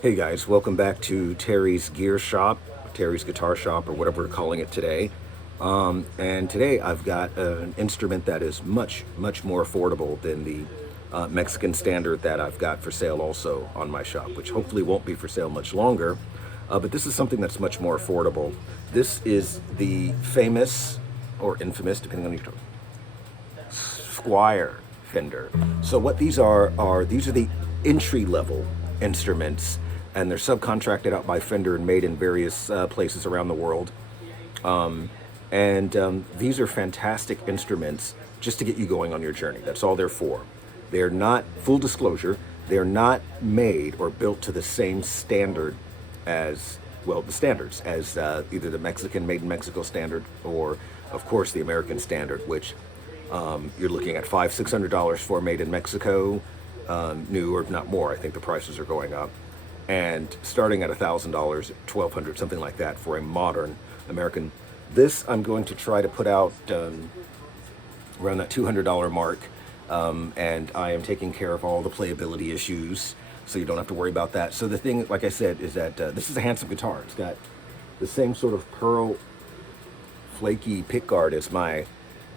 Hey guys, welcome back to Terry's Gear Shop, Terry's Guitar Shop, or whatever we're calling it today. And today I've got an instrument that is much more affordable than the Mexican standard that I've got for sale also on my shop, which hopefully won't be for sale much longer. But this is something that's much more affordable. This is the famous, or infamous, depending on your tone, Squier Fender. So what these are the entry-level instruments, and they're subcontracted out by Fender and made in various places around the world. These are fantastic instruments just to get you going on your journey. That's all they're for. They're not, full disclosure, they're not made or built to the same standard as, well, the standards as either the Mexican made in Mexico standard or, of course, the American standard, which you're looking at $500-600 for made in Mexico, new or not more. I think the prices are going up, and starting at $1,000, $1,200, something like that for a modern American. This I'm going to try to put out around that $200 mark, and I am taking care of all the playability issues, so you don't have to worry about that. So the thing, like I said, is that this is a handsome guitar. It's got the same sort of pearl flaky pickguard as my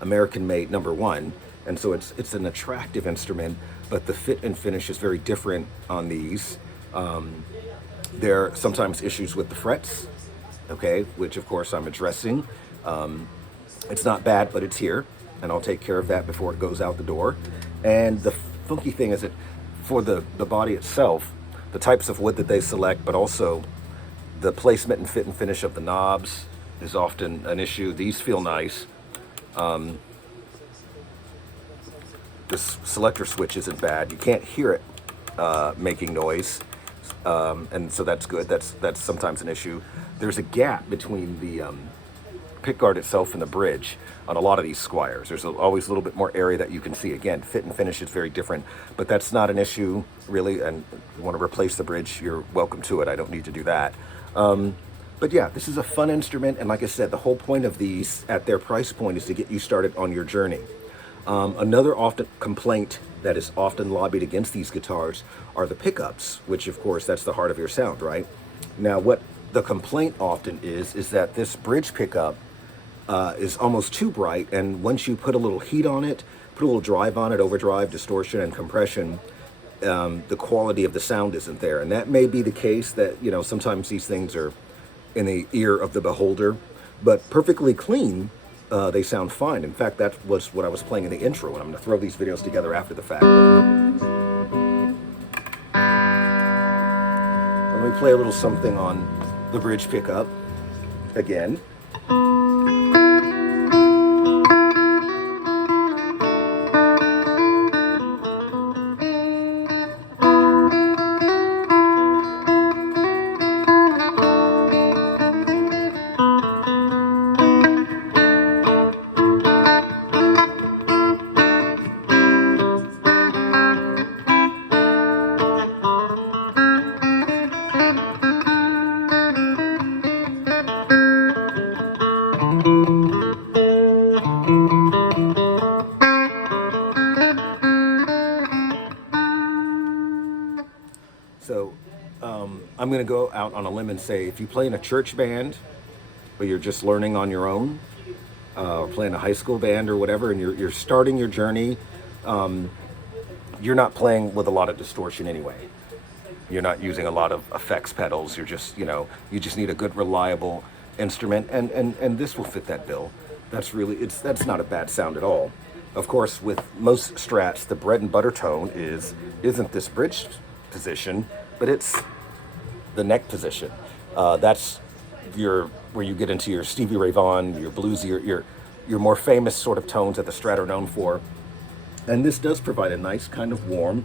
American-made #1, and so it's an attractive instrument, but the fit and finish is very different on these. There are sometimes issues with the frets, okay, which of course I'm addressing. It's not bad, but it's here, and I'll take care of that before it goes out the door. And the funky thing is that for the body itself, the types of wood that they select, but also the placement and fit and finish of the knobs is often an issue. These feel nice. This selector switch isn't bad. You can't hear it making noise, and so that's good. That's sometimes an issue. There's a gap between the pickguard itself and the bridge on a lot of these Squiers. There's always a little bit more area that you can see. Again, fit and finish is very different, but that's not an issue really. And if you want to replace the bridge, you're welcome to it. I don't need to do that. But yeah, this is a fun instrument, and like I said, the whole point of these at their price point is to get you started on your journey. Another often complaint that is often lobbied against these guitars are the pickups, which of course that's the heart of your sound, right? Now what the complaint often is that this bridge pickup is almost too bright, and once you put a little heat on it, put a little drive on it, overdrive, distortion, and compression, the quality of the sound isn't there. And that may be the case, that, you know, sometimes these things are in the ear of the beholder, but perfectly clean, they sound fine. In fact, that was what I was playing in the intro, and I'm going to throw these videos together after the fact. Let me play a little something on the bridge pickup again. So I'm going to go out on a limb and say, if you play in a church band, or you're just learning on your own, or playing a high school band or whatever, and you're starting your journey, you're not playing with a lot of distortion anyway. You're not using a lot of effects pedals. You're just, you just need a good, reliable instrument, and this will fit that bill. That's not a bad sound at all. Of course, with most Strats, the bread and butter tone isn't this bridge position, but it's the neck position. That's where you get into your Stevie Ray Vaughan, your bluesy, your more famous sort of tones that the Strat are known for. And this does provide a nice kind of warm.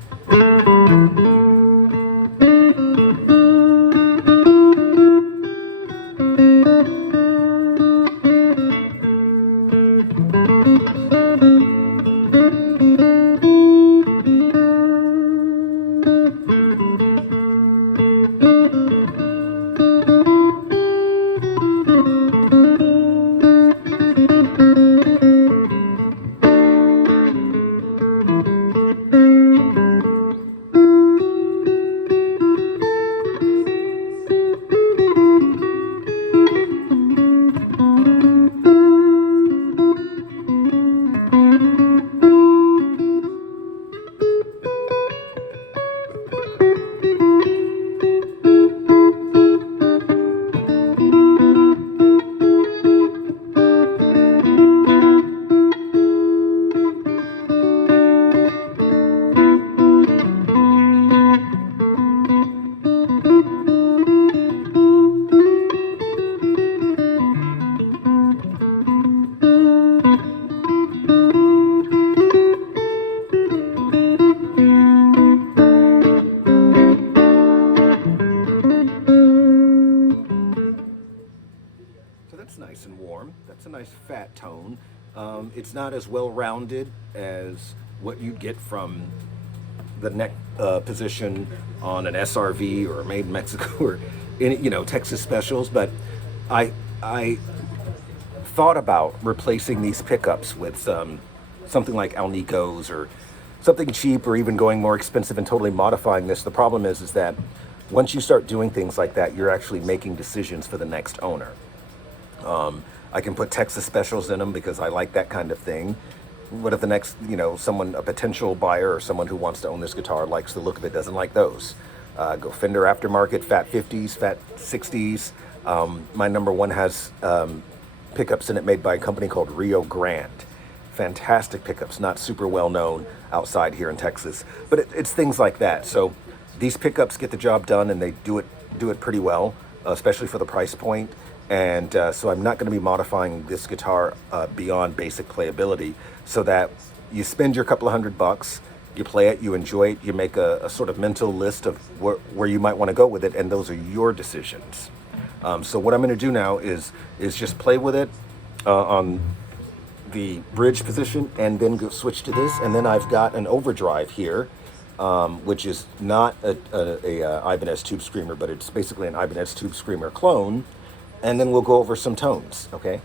So that's nice and warm. That's a nice fat tone. It's not as well rounded as what you'd get from the neck position on an SRV or Made in Mexico or any, Texas Specials. But I thought about replacing these pickups with something like Alnico's or something cheap, or even going more expensive and totally modifying this. The problem is that once you start doing things like that, you're actually making decisions for the next owner. I can put Texas Specials in them because I like that kind of thing. What if the next, a potential buyer or someone who wants to own this guitar likes the look of it, doesn't like those? Go Fender aftermarket, Fat 50s, Fat 60s. My number one has pickups in it made by a company called Rio Grande. Fantastic pickups, not super well known outside here in Texas, but it's things like that. So these pickups get the job done, and they do it pretty well, especially for the price point. And so I'm not going to be modifying this guitar beyond basic playability, so that you spend your couple of $100, you play it, you enjoy it, you make a sort of mental list of where you might want to go with it, and those are your decisions. So what I'm going to do now is just play with it on the bridge position, and then go switch to this. And then I've got an overdrive here, which is not a Ibanez Tube Screamer, but it's basically an Ibanez Tube Screamer clone. And then we'll go over some tones, okay?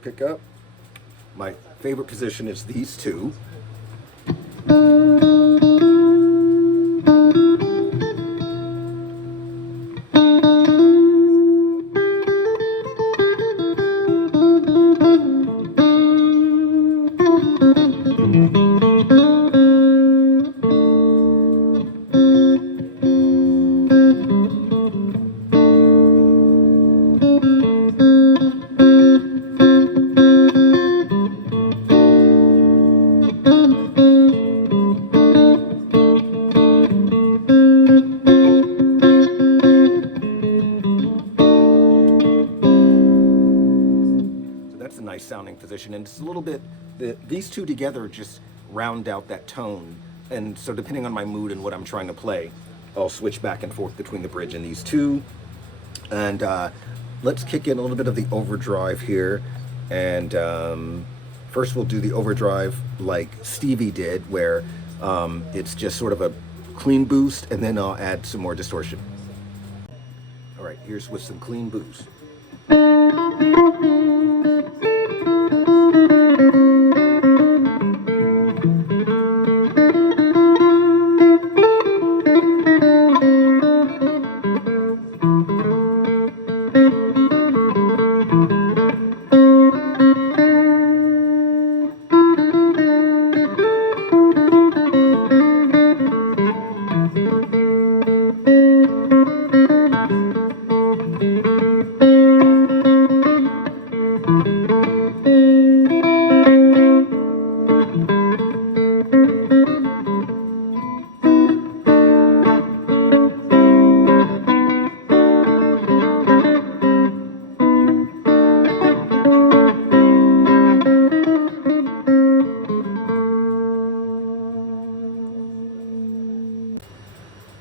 neck pickup. My favorite position is these two. Nice sounding position, and it's a little bit, these two together just round out that tone. And so depending on my mood and what I'm trying to play, I'll switch back and forth between the bridge and these two. And let's kick in a little bit of the overdrive here. And first we'll do the overdrive like Stevie did, where it's just sort of a clean boost, and then I'll add some more distortion. All right, here's with some clean boost.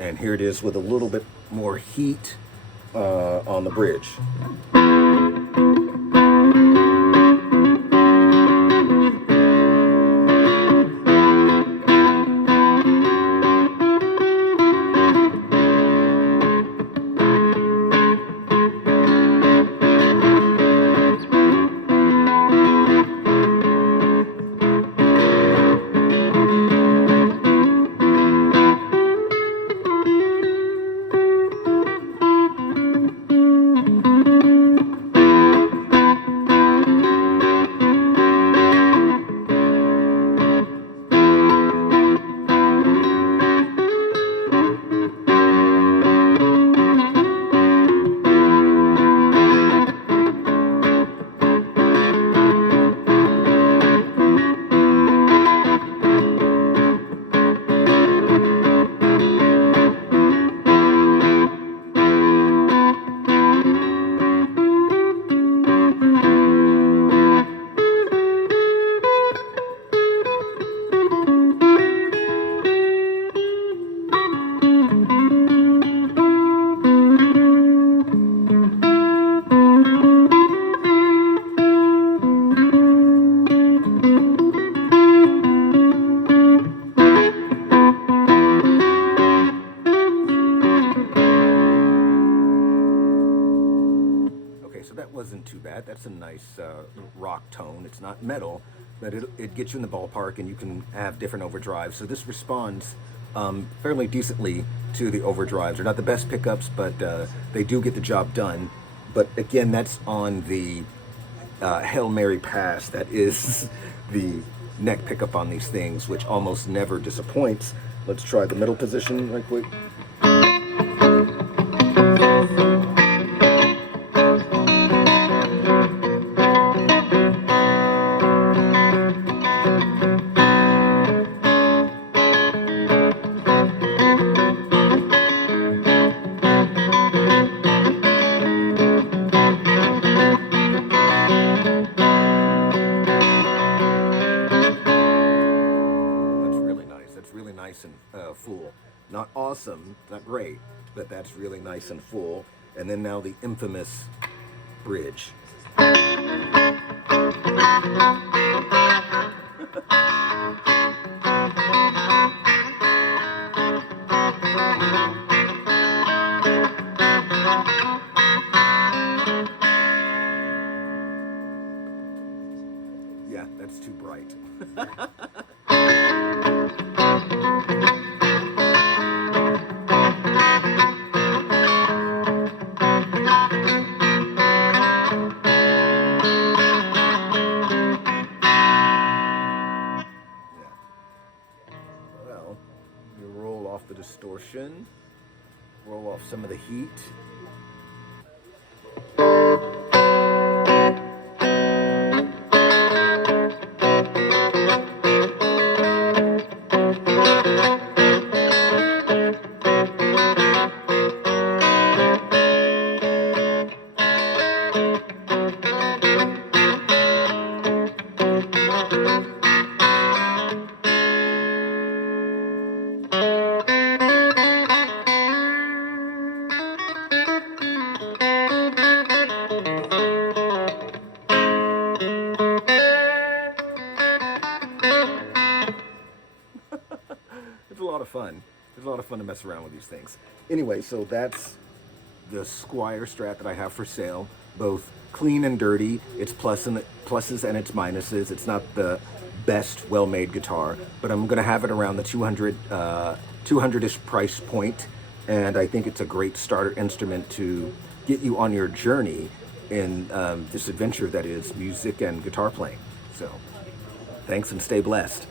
And here it is with a little bit more heat on the bridge. Wasn't too bad. That's a nice rock tone. It's not metal, but it gets you in the ballpark, and you can have different overdrives. So this responds fairly decently to the overdrives. They're not the best pickups, but they do get the job done. But again, that's on the Hail Mary pass. That is the neck pickup on these things, which almost never disappoints. Let's try the middle position right quick. Nice and full. Not awesome, not great, but that's really nice and full. And then now the infamous bridge. it's too bright. Yeah. Well, you roll off the distortion, roll off some of the heat. It's a lot of fun. It's a lot of fun to mess around with these things. Anyway, so that's the Squier Strat that I have for sale. Both clean and dirty. It's pluses and its minuses. It's not the best well-made guitar, but I'm gonna have it around the 200-ish price point, and I think it's a great starter instrument to get you on your journey in this adventure that is music and guitar playing. So, thanks and stay blessed.